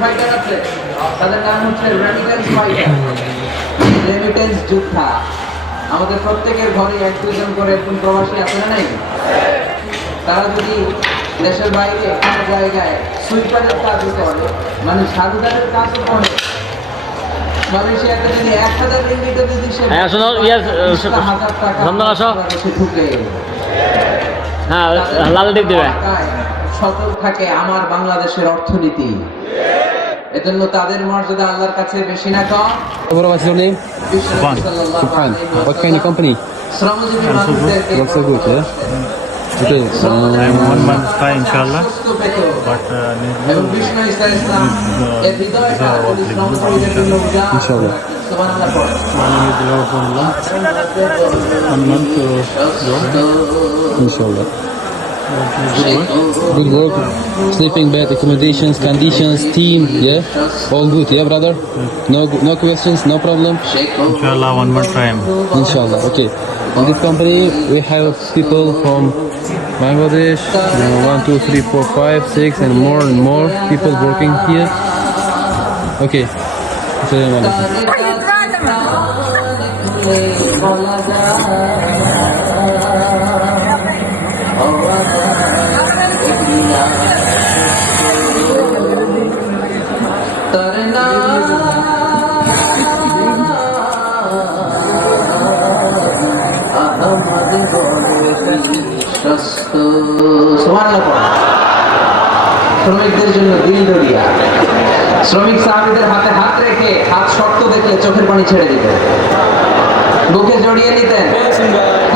Fighter আছে। তাদের নাম হচ্ছে রেমিটেন্স ফাইটার রেমিটেন্স যোদ্ধা। আমাদের প্রত্যেকের ঘরে এক দুজন করে প্রবাসী আছে না নাই? তারা যদি দেশের বাইরে কোনো জায়গায় সুইপারের কাজও করে মানে সাধুদারের কাজও করে মালয়েশিয়াতে যদি এক হাজার রিঙ্গিটে যদি সে হ্যাঁ, শোনো, বিশটা হাজার টাকা সে ঢুকে হ্যাঁ লাল দিক দেবে। সতর্ক থাকে আমার বাংলাদেশের অর্থনীতি। এজন্য তাদের মর্যাদা আল্লাহর কাছে বেশি না কম What was your name? Subhan. Subhan. What kind of company? শ্রমজীবী মানুষদেরকে Not so good, yeah? Okay. I'm Um, one month try inshallah, সুস্থ পেত। but uh, need এবং বিষ্ণু ইসা ইসলাম এর হৃদয়টা uh, ওই শ্রমজীবীদের জন্য উজাড় ইনশাআল্লাহ। সুবহানাল্লাহ পড়ো। one month to inshallah. Good work. Sleeping bed, accommodations, conditions, team, yeah? All good, yeah, brother? No no questions, no problem? inshallah one more time. Inshallah, okay. In this company, we have people from Bangladesh, uh, one, two, three, four, five, six, and more and more people working here. Okay. Assalamu শ্রমিকদের জন্য দিল দরিয়া। শ্রমিক সাহাবিদের হাতে হাত রেখে হাত শক্ত দেখলে চোখের পানি ছেড়ে দিতেন। বুকে জড়িয়ে নিতেন।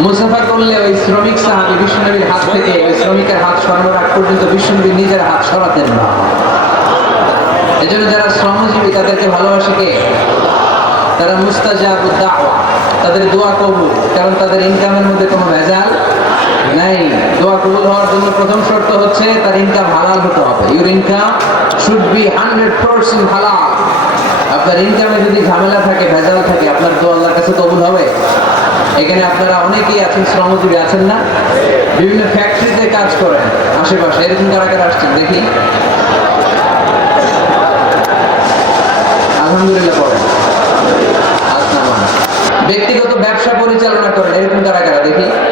মুসাফা করলে ওই শ্রমিক সাহাবি বিশ্বনবীর হাত থেকে ওই শ্রমিকের হাত সরানোর আগ পর্যন্ত বিশ্বনবী নিজের হাত সরাতেন না। এজন্য যারা শ্রমজীবী, তাদেরকে ভালোবাসে কে? তারা মুস্তাজাব তাদের দোয়া কবুল, কারণ তাদের ইনকামের মধ্যে কোনো ভেজাল নাই। দোয়া কবুল হওয়ার জন্য প্রথম শর্ত হচ্ছে তার ইনকাম হালাল হতে হবে। Your income should be hundred percent হালাল আপনার ইনকামে যদি ঝামেলা থাকে, ভেজাল থাকে, আপনার দোয়া আল্লাহর কাছে কবুল হবে। এখানে আপনারা অনেকেই আছেন, শ্রমজীবী আছেন না? বিভিন্ন ফ্যাক্টরিতে কাজ করেন, আশেপাশে। এরকম কারা কারা আসছেন? দেখি। আলহামদুলিল্লাহ পড়েন। ব্যক্তিগত ব্যবসা পরিচালনা করেন, এরকম কারা কারা? দেখি।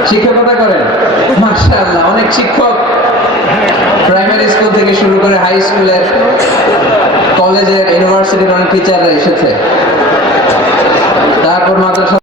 শিক্ষকতা করেন মার্শাল্লাহ অনেক শিক্ষক। প্রাইমারি স্কুল থেকে শুরু করে হাই স্কুলের কলেজের ইউনিভার্সিটির অনেক টিচাররা এসেছে। তারপর মাদ্রাসা